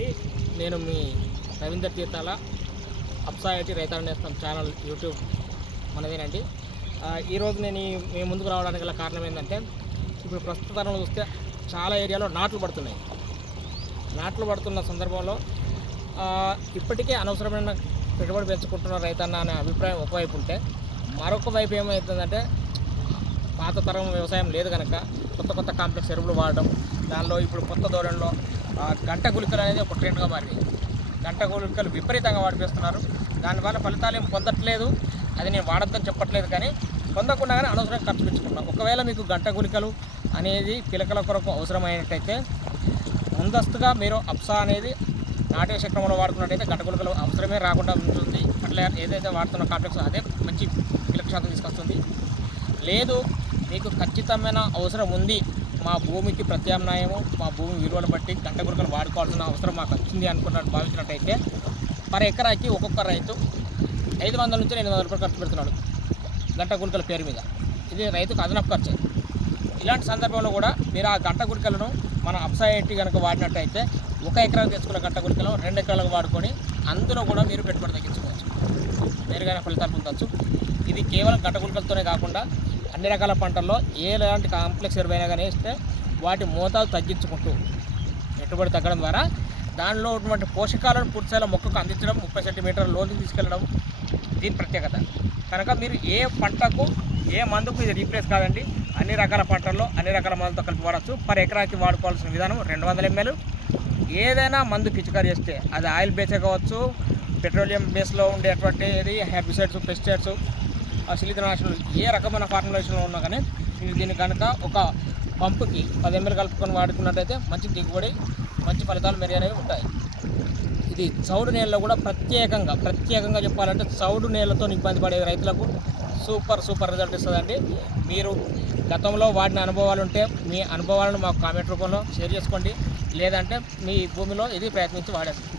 అండి. నేను మీ రవీందర్ తీర్థాల అప్సాయటి రైతాంగ నేస్తం ఛానల్ యూట్యూబ్ మనదేనండి. ఈరోజు నేను మీ ముందుకు రావడానికి గల కారణం ఏంటంటే, ఇప్పుడు ప్రస్తుత తరంలో చూస్తే చాలా ఏరియాలో నాట్లు పడుతున్నాయి. నాట్లు పడుతున్న సందర్భంలో ఇప్పటికే అనవసరమైన పెట్టుబడి పెంచుకుంటున్న రైతన్న అనే అభిప్రాయం ఒకవైపు ఉంటే, మరొక వైపు ఏమవుతుందంటే పాత తరం వ్యవసాయం లేదు కనుక కొత్త కాంప్లెక్స్ ఎరువులు వాడడం, దానిలో ఇప్పుడు కొత్త ధోరణిలో గంట గుళికలు అనేది ఒక ట్రెండ్గా మారింది. గంట గుళికలు విపరీతంగా వాడిపిస్తున్నారు. దానివల్ల ఫలితాలు ఏం పొందట్లేదు. అది నేను వాడద్దని చెప్పట్లేదు, కానీ పొందకుండా కానీ అనవసరంగా ఖర్చు పెంచుకుంటాం. ఒకవేళ మీకు గంట గుళికలు అనేది పిలకల కొరకు అవసరమైనట్టయితే ముందస్తుగా మీరు అప్సా అనేది నాటే క్రమంలో వాడుకున్నట్టయితే గంట గుళికలు అవసరమే రాకుండా ఉంటుంది. అట్లా ఏదైతే వాడుతున్న కాంప్లెక్స్ అదే మంచి పిలక శాతం తీసుకొస్తుంది. లేదు మీకు ఖచ్చితమైన అవసరం ఉంది, మా భూమికి ప్రత్యామ్నాయము, మా భూమి విలువలు బట్టి గంట గుళికలు వాడుకోవాల్సిన అవసరం మాకు వచ్చింది అనుకున్నట్టు భావించినట్టయితే పర్ ఎకరాకి ఒక్కొక్క రైతు 500 నుంచి 800 రూపాయలు ఖర్చు పెడుతున్నాడు గంట గుళికల పేరు మీద. ఇది రైతుకు అదనపు ఖర్చు. ఇలాంటి సందర్భంలో కూడా మీరు ఆ గంట గుళికలను మన అప్సాయటి కనుక వాడినట్టయితే 1 ఎకరాకు తెచ్చుకున్న గంట గుళికలు 2 ఎకరాలకు వాడుకొని అందులో కూడా మీరు పెట్టుబడి తగ్గించుకోవచ్చు, మెరుగైన ఫలితాలు పొందవచ్చు. ఇది కేవలం గంట గుళికలతోనే కాకుండా అన్ని రకాల పంటల్లో ఎలాంటి కాంప్లెక్స్ ఎరువైనా కానీ వేస్తే వాటి మోతాదు తగ్గించుకుంటూ పెట్టుబడి తగ్గడం ద్వారా దానిలో ఉన్నటువంటి పోషకాలను పూర్తిస్థాయిలో మొక్కకు అందించడం, 30 సెంటీమీటర్ల లోతుకు తీసుకెళ్లడం దీని ప్రత్యేకత. కనుక మీరు ఏ పంటకు ఏ మందుకు ఇది రీప్లేస్ కాదండి. అన్ని రకాల పంటల్లో అన్ని రకాల మందులతో కలిపి వాడచ్చు. పర్ ఎకరాకి వాడుకోవాల్సిన విధానం 200 ml. ఏదైనా మందు పిచికారి చేస్తే అది ఆయిల్ బేసే కావచ్చు, పెట్రోలియం బేస్లో ఉండేటువంటి హెర్బిసైడ్స్, పెస్టిసైడ్స్, శిలీంద్రనాశనాలు ఏ రకమైన ఫార్ములేషన్లో ఉన్నా కానీ దీన్ని కనుక ఒక పంపుకి 10 ml కలుపుకొని వాడుకున్నట్టయితే మంచి దిగుబడి, మంచి ఫలితాలు మెరుగైనవి ఉంటాయి. ఇది చౌడు నేలలో కూడా ప్రత్యేకంగా చెప్పాలంటే చౌడు నేలతో ఇబ్బంది పడే రైతులకు సూపర్ రిజల్ట్ ఇస్తుందండి. మీరు గతంలో వాడిన అనుభవాలు ఉంటే మీ అనుభవాలను మాకు కామెంట్ రూపంలో షేర్ చేసుకోండి. లేదంటే మీ భూమిలో ఇది ప్రయత్నించి వాడేస్తుంది.